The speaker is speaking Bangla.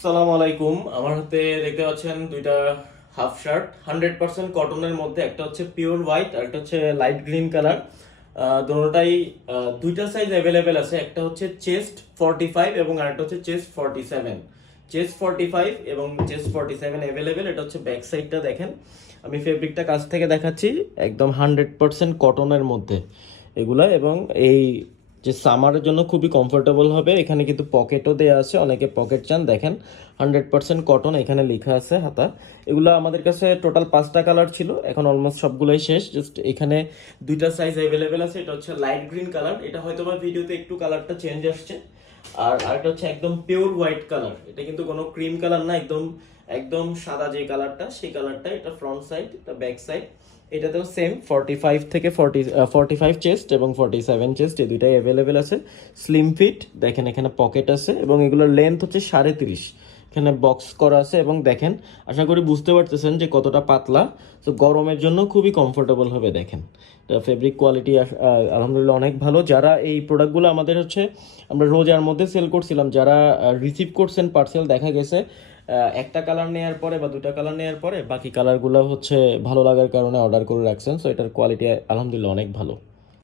আসসালামু আলাইকুম। আমার হাতে দেখতে পাচ্ছেন দুইটা হাফ শার্ট 100% কটনের মধ্যে, একটা হচ্ছে পিওর হোয়াইট আর একটা হচ্ছে লাইট গ্রিন কালার। দুটোটাই দুইটা সাইজ অ্যাভেলেবেল আছে। একটা হচ্ছে চেস্ট 45 এবং আরেকটা হচ্ছে চেস্ট 47। চেস্ট 45 এবং চেস্ট 47 অ্যাভেলেবেল। এটা হচ্ছে ব্যাক সাইডটা দেখেন, আমি ফেব্রিকটা কাছ থেকে দেখাচ্ছি, একদম 100% কটনের মধ্যে এগুলা। এবং এই যে সামারের জন্য খুবই কমফোর্টেবল হবে। এখানে কিন্তু পকেটও দেওয়া আছে, অনেকে পকেট চান। দেখেন 100% কটন, এখানে লেখা আছে হাতা। এগুলো আমাদের কাছে টোটাল 5টা কালার ছিল, এখন অলমোস্ট সবগুলোই শেষ। জাস্ট এখানে দুইটা সাইজ অ্যাভেলেবেল আছে। এটা হচ্ছে লাইট গ্রিন কালার, এটা হয়তো বা ভিডিওতে একটু কালারটা চেঞ্জ আসছে। আর আরেকটা হচ্ছে একদম পিওর হোয়াইট কালার, এটা কিন্তু কোনো ক্রিম কালার না, একদম একদম সাদা যে কালারটা সেই কালারটা। এটা ফ্রন্ট সাইড, এটা ব্যাক সাইড। এটাতেও সেম 45 থেকে 45 চেস্ট এবং 47 চেস্ট, এই দুইটাই অ্যাভেলেবেল আছে। স্লিম ফিট, দেখেন এখানে পকেট আছে এবং এগুলোর লেন্থ হচ্ছে 30.5। এখানে বক্স করা আছে এবং দেখেন, আশা করি বুঝতে পারতেছেন যে কতটা পাতলা। তো গরমের জন্য খুবই কমফোর্টেবল হবে। দেখেন ফেব্রিক কোয়ালিটি আলহামদুলিল্লাহ অনেক ভালো। যারা এই প্রোডাক্টগুলো আমাদের হচ্ছে আমরা রোজার মধ্যে সেল করছিলাম, যারা রিসিভ করছেন পার্সেল, দেখা গেছে একটা কালার নেওয়ার পরে বা দুটা কালার নেওয়ার পরে বাকি কালারগুলো হচ্ছে ভালো লাগার কারণে অর্ডার করে রাখছেন। সো এটার কোয়ালিটি আলহামদুলিল্লাহ অনেক ভালো।